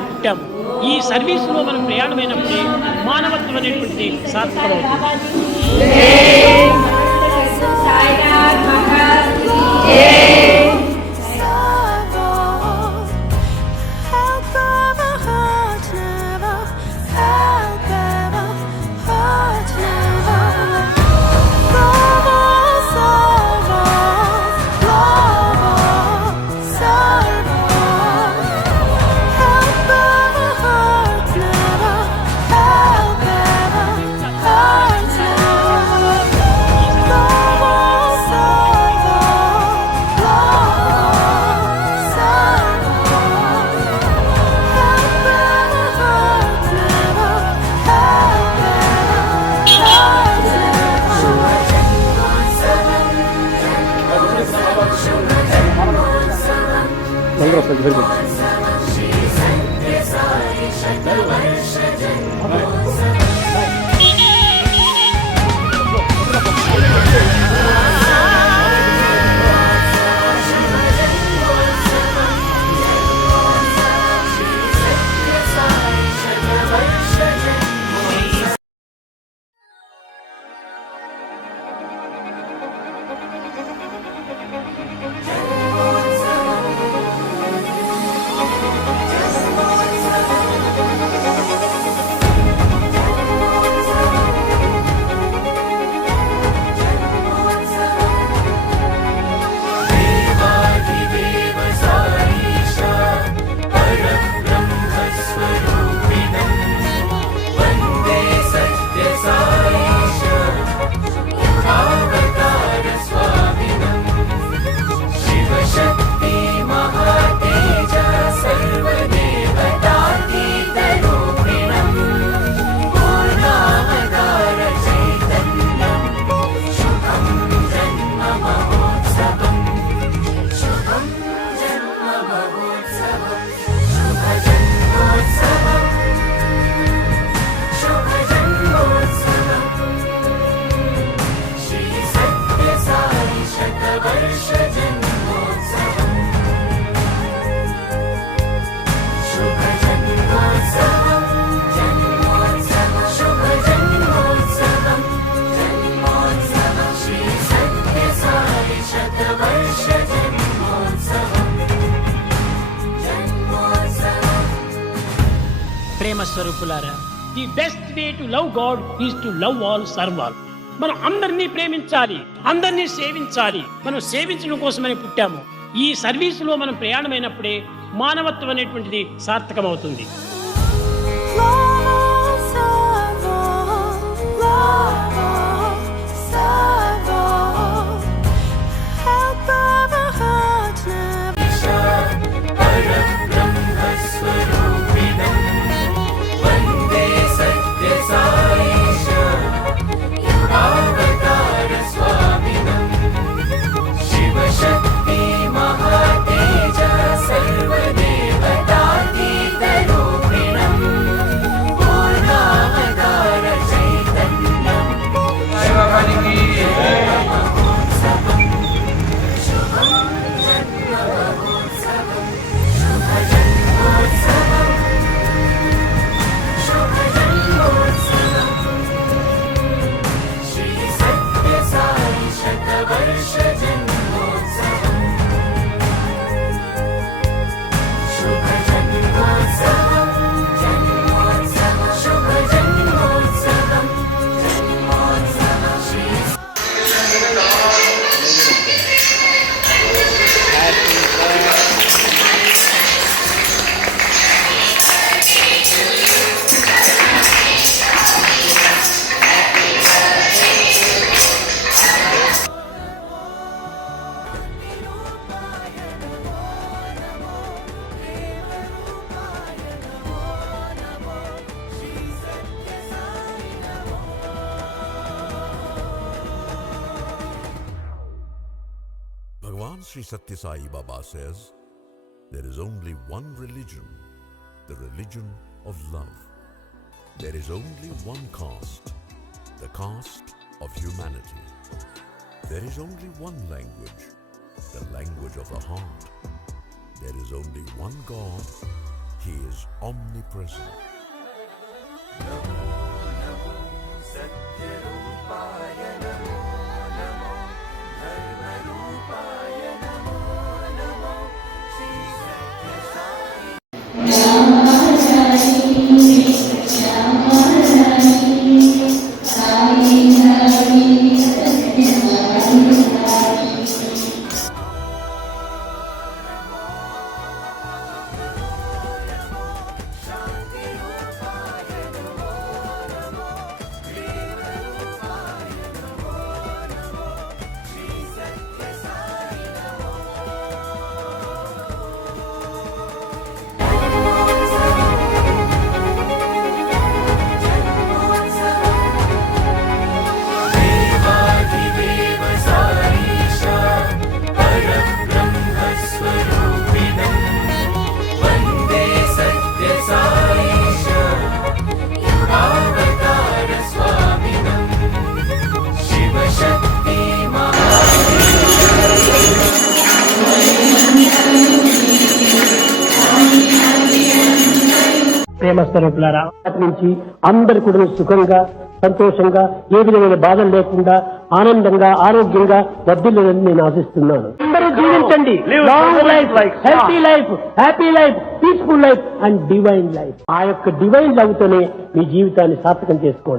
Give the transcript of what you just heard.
కోసమని పుట్టాము. ఈ సర్వీసులో మనం ప్రయాణమైనప్పుడే మానవత్వం అనేటువంటిది సార్థకమవుతుంది. Very good. ప్రేమ స్వరూపులారా, the best way to love God is to love all, serve all. మనం అందరినీ ప్రేమించాలి, అందరినీ సేవించాలి. మనం సేవించడం కోసమని పుట్టాము. ఈ సర్వీసులో మనం ప్రయాణమైనప్పుడే మానవత్వం అనేటువంటిది సార్థకమవుతుంది. Bhagavan Sri Satya Sai Baba says, there is only one religion, the religion of love. There is only one caste, the caste of humanity. There is only one language, the language of the heart. There is only one God, He is omnipresent. ప్రేమ స్వరూపులారా, అటు నుంచి అందరు కూడా సుఖంగా సంతోషంగా ఏ విధమైన బాధలు లేకుండా ఆనందంగా ఆరోగ్యంగా వర్ధిల్లాలని నేను ఆశిస్తున్నాను. అందరూ జీవించండి. Long life, healthy life, happy life, peaceful life and divine life. ఆ యొక్క డివైన్ లవ్ తోనే మీ జీవితాన్ని సార్థకం చేసుకోండి.